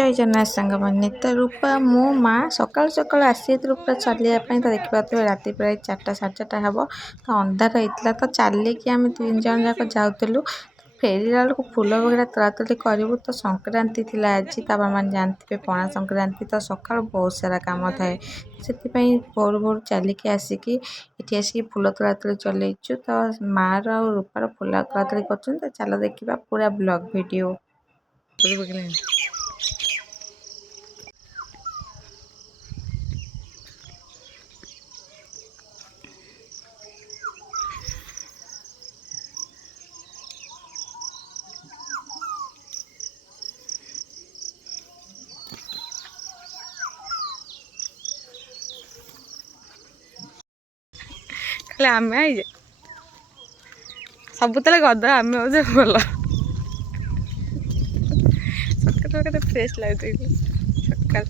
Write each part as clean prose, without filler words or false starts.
जय जगन्नाथ सांगमाने तो रूपा मो माँ सकाल सकाल आसी रूपा चलियापाई तो देखा राति प्राय 4टा 4:30 हम तो अंधार होता तो चलिकी आम 3 जन जाक जाऊँ फेरला बेलू फूल वगैरह तोलातोली करूँ तो संक्रांति थी आज तापर मैंने जानते पणा संक्रांति तो सका बहुत सारा कम थाए से भोर भोर चलिकी आसिकी ये आसिक फूल तोलातोली चलैचु तो माँ रूपार फूल तोलातोली कर चलो देखा पूरा ब्लॉग वीडियो। आम आई सब गद आम भल सकाल फ्रेश लगे सकाल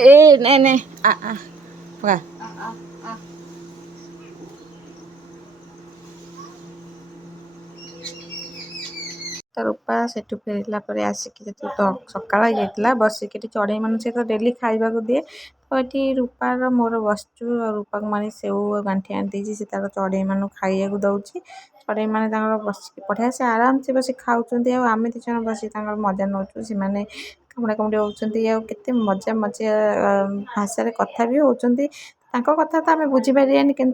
ए नहीं नहीं आ तो रूपा से फेरला आसिक तो सका बसिक चढ़ई मान सहित डेली खावा दिए तो ये रूपार मोर बसचु रूपा को मानी सेव गांठी आनी सी तार चढ़ई मान खाइबा दौर चढ़ई मैंने बसिक बढ़िया से आराम से बस खाऊँ आम दी जन बस मजा नौ से कामुड़ा कामुड़ी होते मजा मजा भाषा कथा भी होती कथा तो आम बुझीपारानी कि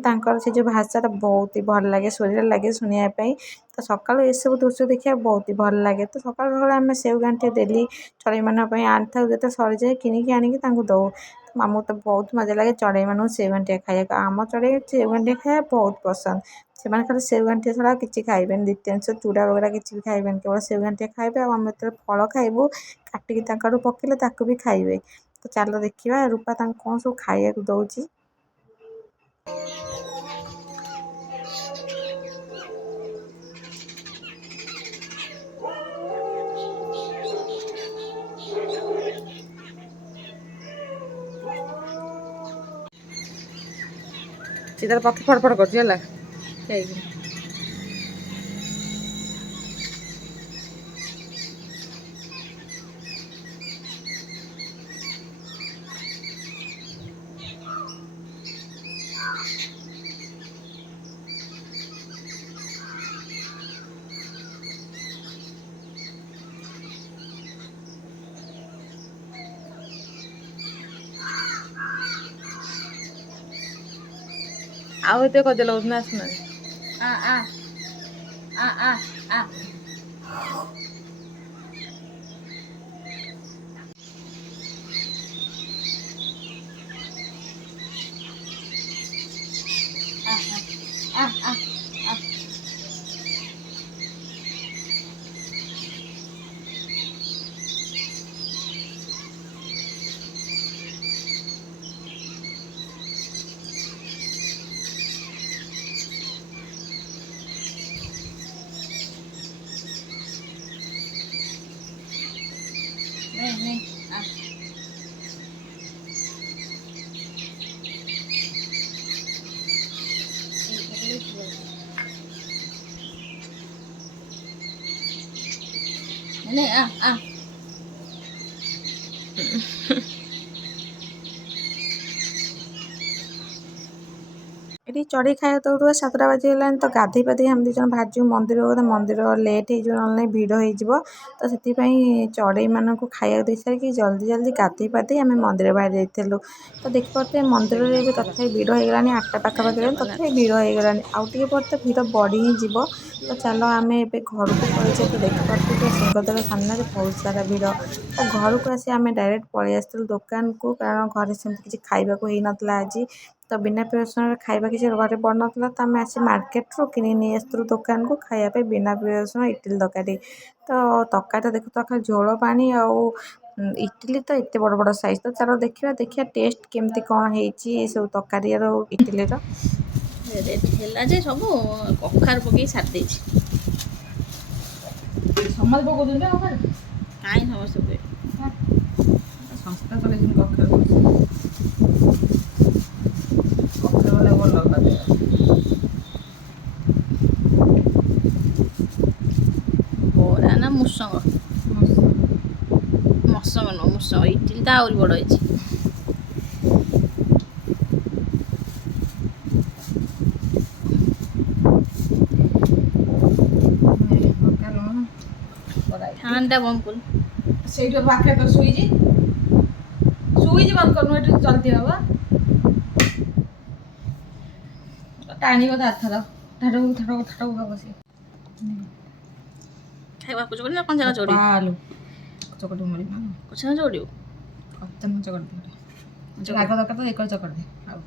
से जो भाषा बहुत ही भल लगे सुरीला लगे शुणापी तो सका ये सब दृश्य देखा बहुत ही भल लगे तो सका सका आम सेव गांठी डेली चढ़ई मान आनी था जो सरी जाए किणिकी आनिकी दौ मामू तो बहुत मजा लगे चढ़ई मान सेव गांठिया खाया आम चढ़ई सेव गांठिया खाया बहुत पसंद से खाली सेव गांठिया छड़ा किसी खाइबे द्वितीयांश चूड़ा वगैरह किसी भी खाइबे केवल सेव गांठिया खाइबे आम जो फल खाइबू काटिकी पकेले ताकू भी खाइबे तो चलो देखा रूपा कौन सब खाया दौर सीधा पक्षी फड़फड़ कर आउ ये कदेल आसना आ आ आ आ आ नहीं नहीं आ ये चढ़ी खाया दौड़ 7टा बाजीगला तो गाधे पाधे हम दी जन भाजू मंदिर मंदिर लेट हो भिड़ हो तो से चढ़ई मान को खाया दे सारी जल्दी जल्दी गाधे पाधे आम मंदिर बाहर जाइलु तो देखिए मंदिर में तथा भिड़ हो गलानी 8टा पाखापाखि तथा भिड़ हो गलानी आउ टे पर तो भिड़ बढ़ी ही जीव तो चलो आम ए घर को पलैसे तो देखिए सिंहद्वार सामने बहुत सारा भिड़ तो घर को आसी आम डायरेक्ट पलि आसलु दुकान को कारण घर से किसी खाइबा को ही नथला आज तो बिना प्रिय खाइबा किसी घर पड़ ना तो आम आसी मार्केट रू कि नहीं आसलु दुकान को खायापे बिना प्रिय इटिल तरकारी तो तरकारी तो देखो तो झोल पानी आउ इटिली तो एत बड़ बड़ साइज तो चलो देखा देखिए टेस्ट केमती कौन है सब तरकारी इटिली सब कखार पकई छाड़ी समझ कहीं समस्त संस्था बरा ना मुस ମସଙ୍ଗ ନୁହଁ ମସଙ୍ଗ ଇଟିଲିଟା ଆହୁରି ବଡ଼ ହେଇଛି। ଫ୍ୟାନ୍ଟା ବନ୍ଦ କରୁ। ସେଇଠି ପାଖରେ ତ ସୁଇଚ୍ ବନ୍ଦ କରୁନୁ, ଏଠି ଜଲ୍ଦି ହବ। ଟାଣିବ ଥର ଠାରୁ ହବ ସେ। ଖାଇବାକୁ ଚକଟି ନା କଞ୍ଚା ଚକଟି? ପାଲୋ ଚକଟି ମରିବ ନା କଞ୍ଚା ଚକଟିବୁ? କଞ୍ଚା ଚକଟି ଦେ। ରାଗ ଦରକାର ତ ଏକର ଚକଟି ଦେ। ଆଉ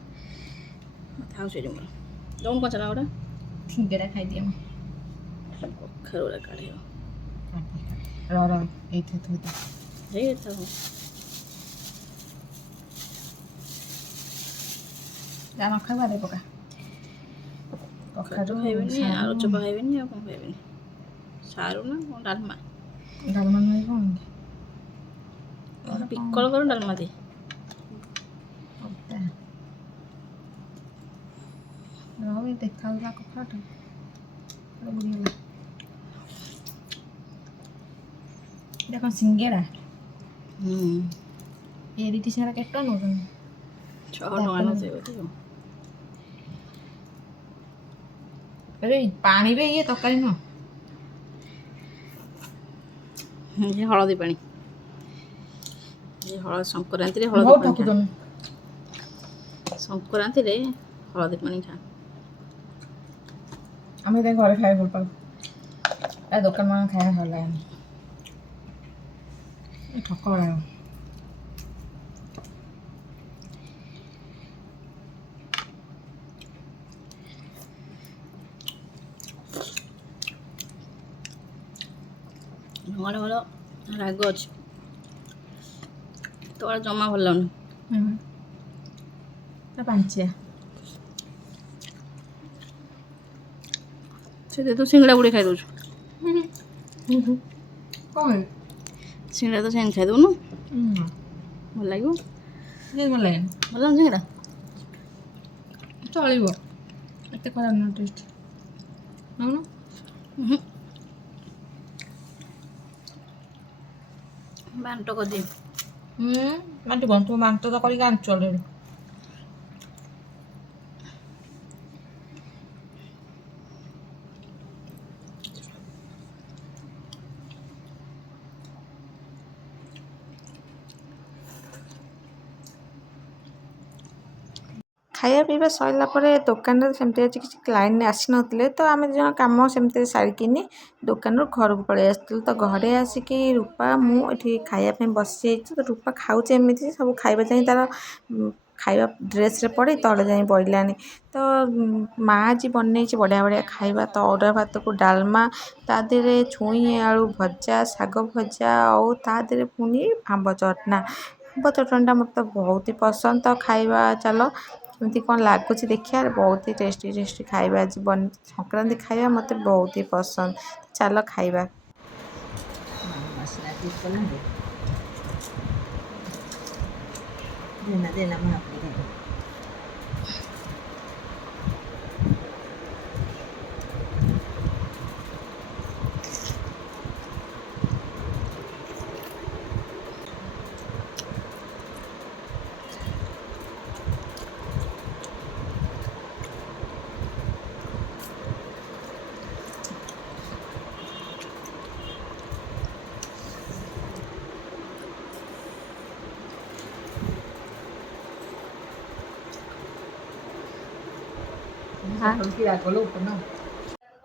ଥାଉ ସେଇଠି ମୋର ଦଉନ କଞ୍ଚା ଲଙ୍କା ଠିଙ୍ଗେରା ଖାଇଦିଏ ମୁଁ। କଖାରୁ ଗୁଡ଼ା କାଢ଼ିବ। ର ଏଇଠି ଥୋଇଦେ। ହେଇ ଥାଉ। ଯା ନ ଖାଇବା ଆଡ଼େ ପକା। କଖାରୁ ଖାଇବେନି, ଆଳୁ ଚୋପା ଖାଇବେନି, ଆଉ କ'ଣ ଖାଇବେନି? ସାରୁ ନା କ'ଣ ଡାଲମା? ଡାଲମା ନୁହେଁ କ'ଣ? ପିକଳ କର ଡାଲମା ଦେ। ରହ ଦେଖାଉଥିଲା କଖାରୁଟା ବୁଡ଼ିଗଲା। ଏଇଟା କ'ଣ ସିଙ୍ଗେଡ଼ା? ଏଡ଼ିଟି ସାରା କେତେ ଟଙ୍କା ନେଉଛନ୍ତି? 6 ଟଙ୍କା ନେଉଥିବେ ବୋଧେ ଆଉ। ଆରେ ପାଣି ବି ଇଏ ତରକାରୀ ନୁହଁ। ହଳଦୀ ପାଣି। ସଂକ୍ରାନ୍ତିରେ ହଳଦୀ ପାଣି ଖା। ସଂକ୍ରାନ୍ତିରେ ହଳଦୀ ପାଣି ଖା। ଆମେ ଘରେ ଖାଇବା ଭଲ ପାଉ। ଦୋକାନ ମାନ ଖାଇବା ଭଲ ଲାଗେନି। ଠକ ଭଳିଆ। ଭଲ ଭଲ ରାଗ ଅଛି। ତୋର ଜମା ଭଲ ଲାଗୁନି। ପାଞ୍ଚିଆ ସେଥିରେ ତୁ ସିଙ୍ଗଡ଼ା ବୁଡ଼ି ଖାଇଦେଉଛୁ। କ'ଣ ସିଙ୍ଗଡ଼ା ତ ସେମିତି ଖାଇଦେଉନୁ। ଭଲ ଲାଗିବ। ଭଲ ଲାଗେନି। ଭଲ ଲାଗୁନି ସିଙ୍ଗଡ଼ା? ଚଳିବ, ଏତେ ଖରାପ ନୁହଁ ଟେଷ୍ଟ। ନଉନୁ। ବାଣ୍ଟ କରିଦିଏ। ବାଣ୍ଟିବ ତୁ ବାଣ୍ଟ ତ କରିକି ଆଣିଛୁ ଅଲରେଡ଼ି। ଖାଇବା ପିଇବା ସରିଲା ପରେ ଦୋକାନରେ ସେମିତି ଆଜି କିଛି କ୍ଲାଇଣ୍ଟ ଆସିନଥିଲେ, ତ ଆମେ ଦୁଇ ଜଣ କାମ ସେମିତି ସାରିକିନି ଦୋକାନରୁ ଘରକୁ ପଳେଇ ଆସିଥିଲୁ। ତ ଘରେ ଆସିକି ରୂପା ମୁଁ ଏଠି ଖାଇବା ପାଇଁ ବସିଯାଇଛି। ତ ରୂପା ଖାଉଛି ଏମିତି ସବୁ ଖାଇବା ଯାଇ ତା'ର ଖାଇବା ଡ୍ରେସ୍ରେ ପଡ଼ି ତଳେ ଯାଇ ପଡ଼ିଲାଣି। ତ ମା ଆଜି ବନେଇଛି ବଢ଼ିଆ ବଢ଼ିଆ ଖାଇବା। ତ ଅରୁଆ ଭାତକୁ ଡାଲମା, ତା ଦେହରେ ଛୁଇଁ ଆଳୁ ଭଜା, ଶାଗ ଭଜା, ଆଉ ତା ଦେହରେ ପୁଣି ଆମ୍ବ ଚଟଣା। ଆମ୍ବ ଚଟଣାଟା ମୋତେ ବହୁତ ହି ପସନ୍ଦ। ତ ଖାଇବା ଚାଲ କେମିତି କ'ଣ ଲାଗୁଛି ଦେଖିବା। ବହୁତ ହି ଟେଷ୍ଟି ଖାଇବା ଆଜି ସଂକ୍ରାନ୍ତି ଖାଇବା ମୋତେ ବହୁତ ହି ପସନ୍ଦ। ଚାଲ ଖାଇବା।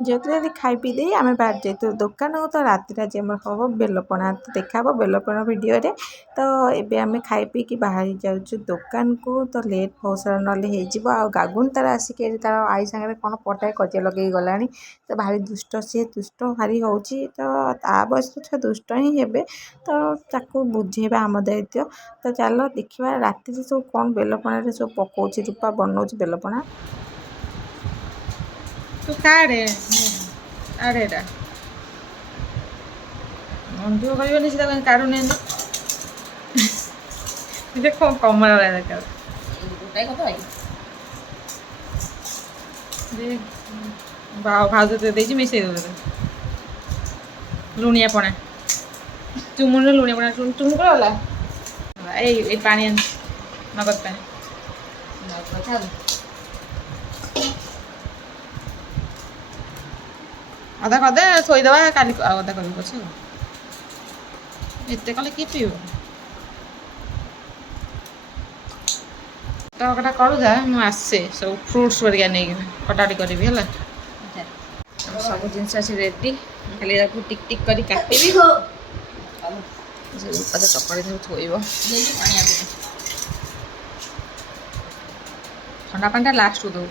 ଯେହେତୁ ଯଦି ଖାଇ ପିଇ ଦେଇ ଆମେ ବାହାରି ଯାଇଥିଲୁ ଦୋକାନକୁ। ତ ରାତିରେ ଆଜି ଆମର ହେବ ବେଲପଣା। ତ ଦେଖାହେବ ବେଲପଣା ଭିଡ଼ିଓରେ। ତ ଏବେ ଆମେ ଖାଇ ପିଇକି ବାହାରି ଯାଉଛୁ ଦୋକାନକୁ। ତ ଲେଟ୍ ବହୁତ ସାରା ନହେଲେ ହେଇଯିବ। ଆଉ ଗାଗୁନ ତାର ଆସିକି ଏଠି ତାର ଆଈ ସାଙ୍ଗରେ କ'ଣ ପଟାଏ କଜିଆ ଲଗେଇ ଗଲାଣି। ତ ଭାରି ଦୁଷ୍ଟ, ସିଏ ଦୁଷ୍ଟ ଭାରି ହେଉଛି। ତ ତା ବୟସର ଛୁଆ ଦୁଷ୍ଟ ହିଁ ହେବେ। ତ ତାକୁ ବୁଝେଇବା ଆମ ଦାୟିତ୍ୱ। ତ ଚାଲ ଦେଖିବା ରାତିରେ ସବୁ କ'ଣ ବେଲପଣାରେ ସବୁ ପକଉଛି ରୂପା ବନଉଛି ବେଲପଣା। ତୁ କାଢ଼େ ଏଇଟା ମନଦୁଃଖ କରିବନି, ସେଟା କାଢ଼ୁନି। ଦେଖ କମଳା ଭଳିଆ ଦରକାର ଭାଉଜ ଦେଇଛି ମିଶେଇ ଦେଉ ଲୁଣିଆ ପଣା। ଚୁମୁଣିର ଲୁଣି ବଣା ଚୁମୁଣି କୁଆଡ଼େ ଗଲା? ଏଇ ପାଣି ଆଣିଛି ନଗଦ ପାଣି। କଥା ଅଧା କରିଦେ ଥୋଇଦେବା କାଲି ଆଉ ଅଧା କରିବୁ ପଛେ ଆଉ। ଏତେ କଲେ କିଏ ପିଇବ? କଟା କରୁଥା ମୁଁ ଆସେ ସବୁ ଫ୍ରୁଟ୍ସ ପରିକା ନେଇକି କଟାକଟି କରିବି ହେଲା। ସବୁ ଜିନିଷ ଅଛି ରେଡ଼ି, ଖାଲି ତାକୁ ଟିକ୍ ଟିକ୍ କରି କାଟିବି। ସେ ରୂପା ତ ଚକଡ଼ି ସବୁ ଥୋଇବ। ଥଣ୍ଡା ପାଣିଟା ଲାଷ୍ଟକୁ ଦେବୁ।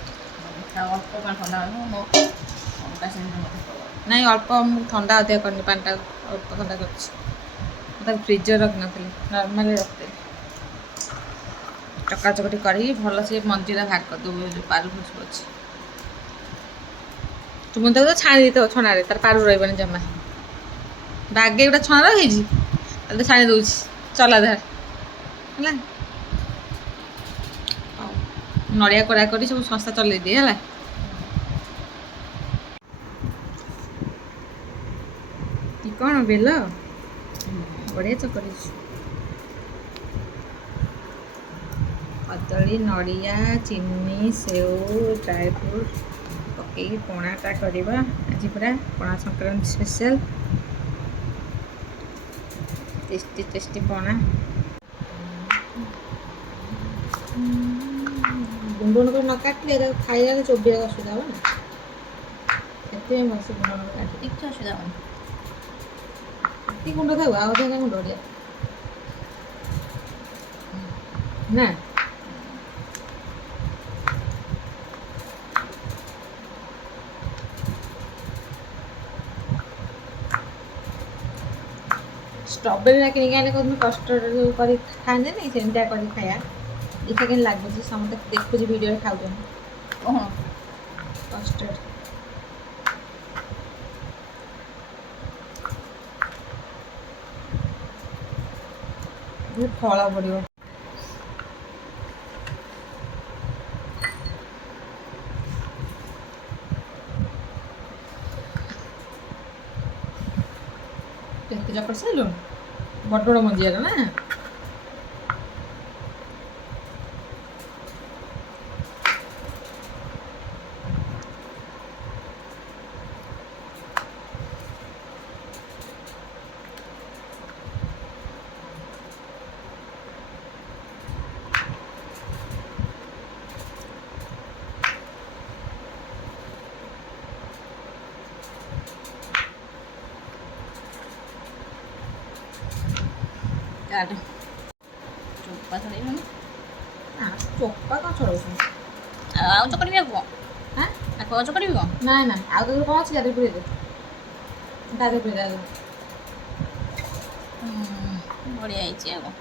ନାଇଁ ଅଳ୍ପ, ମୁଁ ଥଣ୍ଡା ଅଧିକା କରିନି ପାଣିଟା, ଅଳ୍ପ ଥଣ୍ଡା କରିଛି। ମୁଁ ତାକୁ ଫ୍ରିଜରେ ରଖିନଥିଲି, ନର୍ମାଲି ରଖିଥିଲି। ଚକଟି କରିକି ଭଲସେ ମଞ୍ଜିଟା ଭାଗ କରିଦେବୁ, ଯେଉଁ ପାରୁ ସବୁ ଅଛି। ତୁମେ ତାକୁ ତ ଛାଣି ଦେଇଥିବ ଛଣାରେ, ତାର ପାରୁ ରହିବନି ଜମା। ବାଗେଇ ଗୋଟେ ଛଣା ରଖିଛି, ତାହେଲେ ତ ଛାଣି ଦେଉଛି ଚଲା ଧାର ହେଲା। ହଉ ନଡ଼ିଆ କୋରା କରି ସବୁ ସଂସ୍ଥା ଚଲେଇ ଦିଏ ହେଲା। କି କ'ଣ ବେଲ ବଢ଼ିଆ ଚକଟିଛୁ। କଦଳୀ, ନଡ଼ିଆ, ଚିନି, ସେଉ, ଡ୍ରାଏ ଫ୍ରୁଟ୍ ପକେଇକି ପଣାଟା କରିବା ଆଜି ପୁରା Pana Sankranti special. Tasty tasty ପଣା। ଗୁଣ୍ଡ ଗୁଣ୍ଡ କରି ନ କାଟିଲେ ତାକୁ ଖାଇଲାବେଳେ ଚୋବେଇବାକୁ ଅସୁବିଧା ହେବ ନା, ସେଥିପାଇଁ ଭଲସେ ଗୁଣ୍ଡ ଗୁଣ୍ଡ କାଟି। କିଛି ଅସୁବିଧା ହେବନି। ଏତିକି ଗୁଣ୍ଡ ଥାଉ, ଆଉ ଅଧିକା ଗୁଣ୍ଡ କରିବା ନା। ଷ୍ଟ୍ରବେରୀଟା କିଣିକି ଆଣିଲେ କହୁଛନ୍ତି କଷ୍ଟର୍ଡ଼ ଯେଉଁ କରି ଖାଆନ୍ତିନି, ସେମିତିଆ କରି ଖାଇବା। ଦେଖିବା କେମିତି ଲାଗୁଛି, ସମସ୍ତେ ଦେଖୁଛି ଭିଡ଼ିଓରେ ଖାଉଛନ୍ତି। କ'ଣ କଷ୍ଟର୍ଡ଼ ଫଳ ପଡ଼ିବ। କେତେ ଚକଟି ସାରିଲୁଣି? ବଡ଼ ବଡ଼ ମଞ୍ଜିଆର ନା। କାଟେ ଚୋପା ଛଡ଼େଇବନି। ଚୋପା କ'ଣ ଛଡ଼ଉଛନ୍ତି? ଆଉ ଚକଟିବି ଆଉ କ'ଣ? ହାଁ ଆକୁ ଆଉ ଚକଟିବି କ'ଣ? ନାଇଁ ନାଇଁ, ଆଉ ତ କ'ଣ ଅଛି ଗାଧୋଇ ପୁରେଇ ଦେ, ଗାଧୋଇ ପୁରେଇ ଦେ। ବଢ଼ିଆ ହେଇଛି ଆଉ କ'ଣ?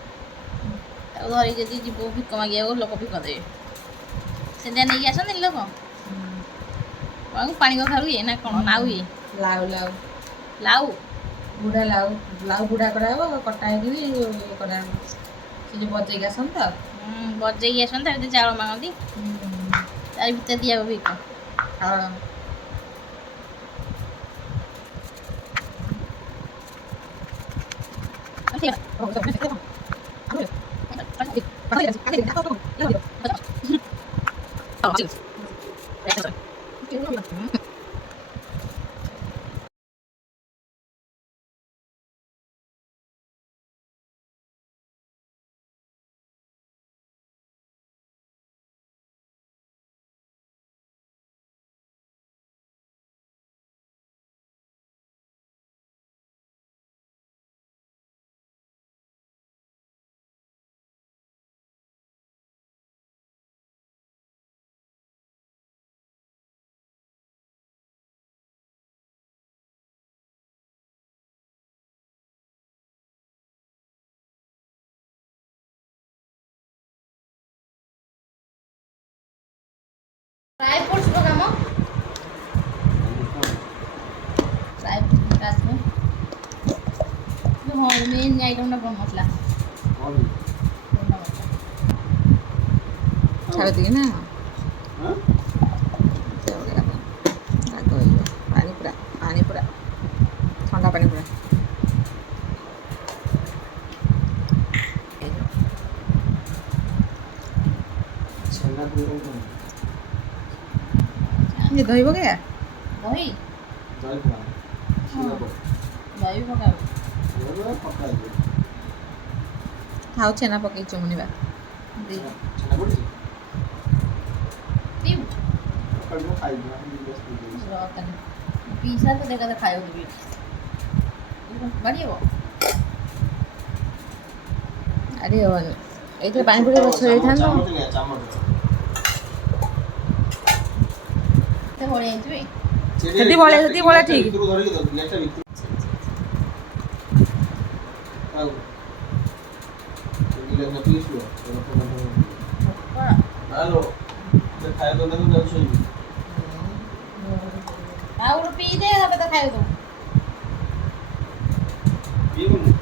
ତାକୁ ଧରିକି ଯଦି ଯିବୁ ଭିକ ମାଗିବାକୁ, ଲୋକ ଭିକ ଦେବେ। ସେଦିନ ନେଇକି ଆସନ୍ତିନି ଲୋକ। କ'ଣ ପାଣି କଖାରୁ ଇଏ ନା କ'ଣ? ନାଉ ଇଏ ଲାଉ ଲାଉ ଲାଉ ବୁଢ଼ା ଲାଉ, ଲାଉ ବୁଢ଼ା କରାହେବ, କଟା ହେଇକିରି ଇଏ କରାହେବ। ସେ ଯେଉଁ ବଜେଇକି ଆସନ୍ତି ତ, ବଜେଇକି ଆସନ୍ତି, ତା ଭିତରେ ଚାଉଳ ମାଗନ୍ତି, ତାରି ଭିତରେ ଦିଆବ ଭିକ। ହଁ। ଡ୍ରାଏ ଫ୍ରୁଟ୍ସ ପକାମ, ଡ୍ରାଏ ଫ୍ରୁଟ୍ସ କାଜୁ। ହଁ ମେନ୍ ଆଇଟମ୍ଟା କ'ଣ ମସଲା? ଛାଡ଼ି ଦେଇକି ନା ପାଣି ପୁରା ଥଣ୍ଡା ପାଣି ପୁରା। ये दही पकेगा ଦହି ଦହି ପକା କ୍ଷୀର ଦହି ବି ପକାଉ ପକା ଖାଉ ଛେନା ପକେଇଛୁ ମୁନିବା ଛେନା ପଡ଼ିଛି ପିଇବୁ ସକାଳୁ ଖାଇବୁ ଆମେ ଦୁଇ ଗ୍ଲାସ୍ ପିଇ ଦେଇଛୁ। ପିଇସା ତ ଦେଖା ଖାଇବାକୁ ଦେବି ବାଡ଼ି ହବ ଆରେ ହବନି ଏଇଥିରେ ପାଣି ପକେଇ ଗଛ ହେଇଥାନ୍ତା ଚାମଚ ନିଅ ଚାମଚ ଏତେ ବଢ଼ିଆ ହେଇଥିବେ ସେଠି ଭଳିଆ ଠିକ୍। ଭିତରୁ ଧରିକି ଦବୁ ଗ୍ଲାସଟା ଭିତରୁ ଆଉ ଗ୍ଲାସଟା ପିଇଛୁ ହ୍ୟାଲୋ ସେ ଖାଇବା ଦରକାର ଯାଉଛି ଶୋଇବି ଆଉ ଗୋଟେ ପିଇ ଦେ ତାପରେ ତ ଖାଇବାକୁ ଦେବୁ ପିଇବୁନି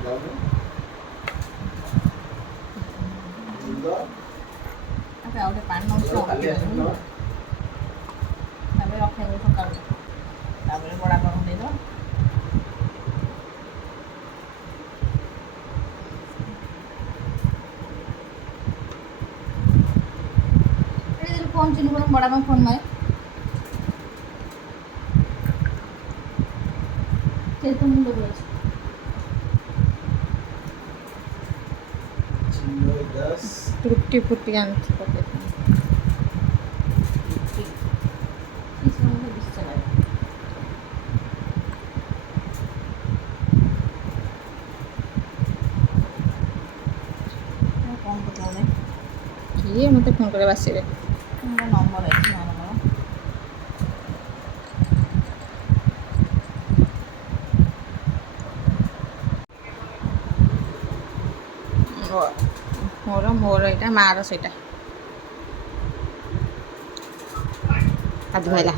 ଯାଉନି ତାପରେ ଆଉ ଗୋଟେ ପାଣି ନଷ୍ଟ କାଲି ଆସିବୁ ତାପରେ ରଖିବାକୁ ସକାଳୁ ତାପରେ ବଡ଼ା ପାଣି ଦେଇଦେବ ଫୋନ୍ ଚିହ୍ନି ପଡ଼ ବଡ଼ା ପାଇଁ ଫୋନ୍ ମାରେ ସେ ତ ମୁଣ୍ଡ ବୁଲାଉଛି ରୁଟି ଫୁଟି ଆଣିଛି ପକେଇ କ'ଣ ପକାଉନି କିଏ ମୋତେ ଫୋନ୍ করে ବାସିରେ ନମ୍ବର ଅଛି ମୋର ମୋର ଏଇଟା ମାର ସେଇଟା ଆଜି ଭାଇଲା